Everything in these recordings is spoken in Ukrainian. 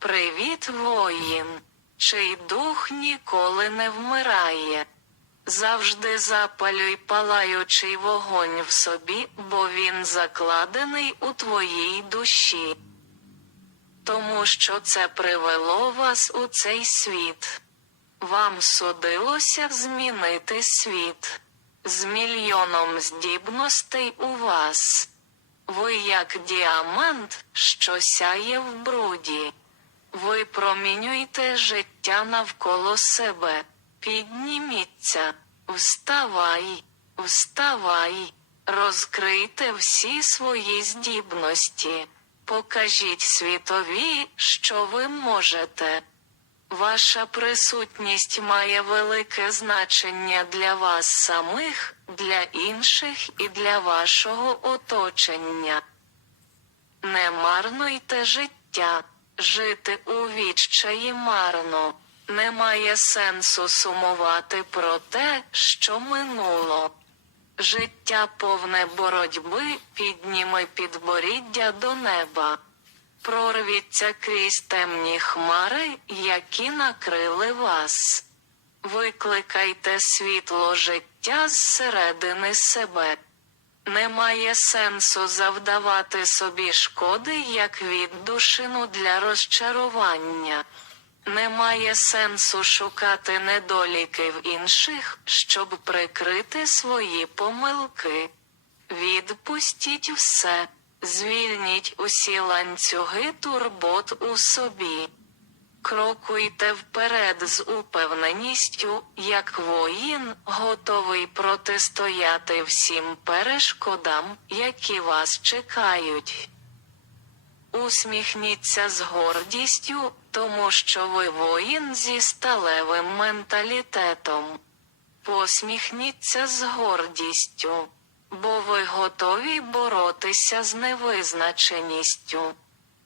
Привіт, воїн, чий дух ніколи не вмирає. Завжди запалюй палаючий вогонь в собі, бо він закладений у твоїй душі. Тому що це привело вас у цей світ. Вам судилося змінити світ з мільйоном здібностей у вас. Ви як діамант, що сяє в бруді. Ви промінюєте життя навколо себе. Підніміться, вставай, вставай, розкрийте всі свої здібності. Покажіть світові, що ви можете. Ваша присутність має велике значення для вас самих, для інших і для вашого оточення. Не марнуйте життя, жити у відчаї марно. Немає сенсу сумувати про те, що минуло. Життя повне боротьби підніме підборіддя до неба. Прорвіться крізь темні хмари, які накрили вас. Викликайте світло життя зсередини себе. Немає сенсу завдавати собі шкоди як віддушину для розчарування. Немає сенсу шукати недоліки в інших, щоб прикрити свої помилки. Відпустіть все, звільніть усі ланцюги турбот у собі. Крокуйте вперед з упевненістю, як воїн, готовий протистояти всім перешкодам, які вас чекають. Усміхніться з гордістю, тому що ви воїн зі сталевим менталітетом. Посміхніться з гордістю, бо ви готові боротися з невизначеністю.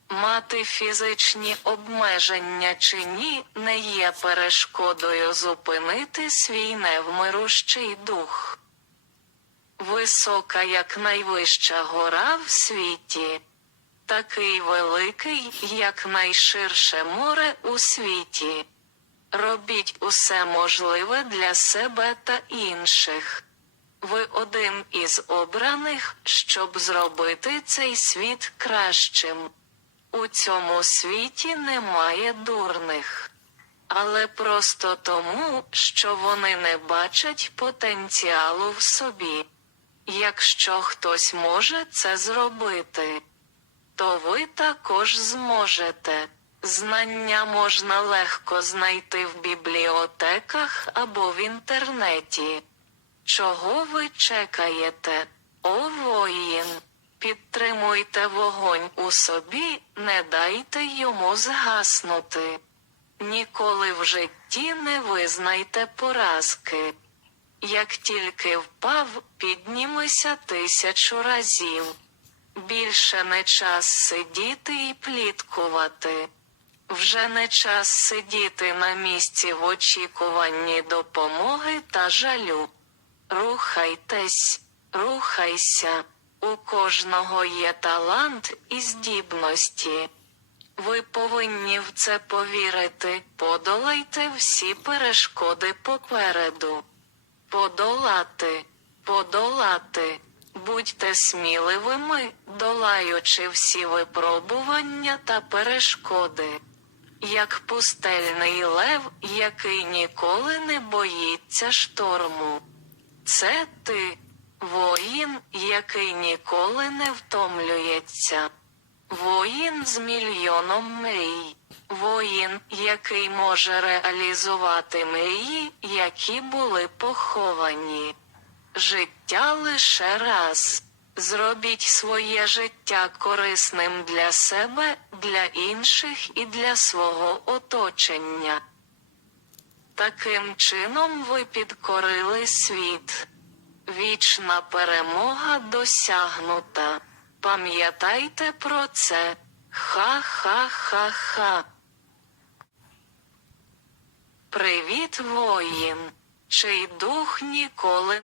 Мати фізичні обмеження чи ні не є перешкодою зупинити свій невмирущий дух. Висока як найвища гора в світі, такий великий, як найширше море у світі. Робіть усе можливе для себе та інших. Ви один із обраних, щоб зробити цей світ кращим. У цьому світі немає дурних. Але просто тому, що вони не бачать потенціалу в собі. Якщо хтось може це зробити, то ви також зможете. Знання можна легко знайти в бібліотеках або в інтернеті. Чого ви чекаєте, о воїн? Підтримуйте вогонь у собі, не дайте йому згаснути. Ніколи в житті не визнайте поразки. Як тільки впав, піднімися тисячу разів. Більше не час сидіти і пліткувати. Вже не час сидіти на місці в очікуванні допомоги та жалю. Рухайтесь, рухайся. У кожного є талант і здібності. Ви повинні в це повірити, подолайте всі перешкоди попереду. Подолати, подолати, будьте сміливими, долаючи всі випробування та перешкоди. Як пустельний лев, який ніколи не боїться шторму. Це ти. Воїн, який ніколи не втомлюється. Воїн з мільйоном мрій. Воїн, який може реалізувати мрії, які були поховані. Життя лише раз. Зробіть своє життя корисним для себе, для інших і для свого оточення. Таким чином ви підкорили світ. Вічна перемога досягнута. Пам'ятайте про це. Ха-ха-ха-ха. Привіт, воїн, чий дух ніколи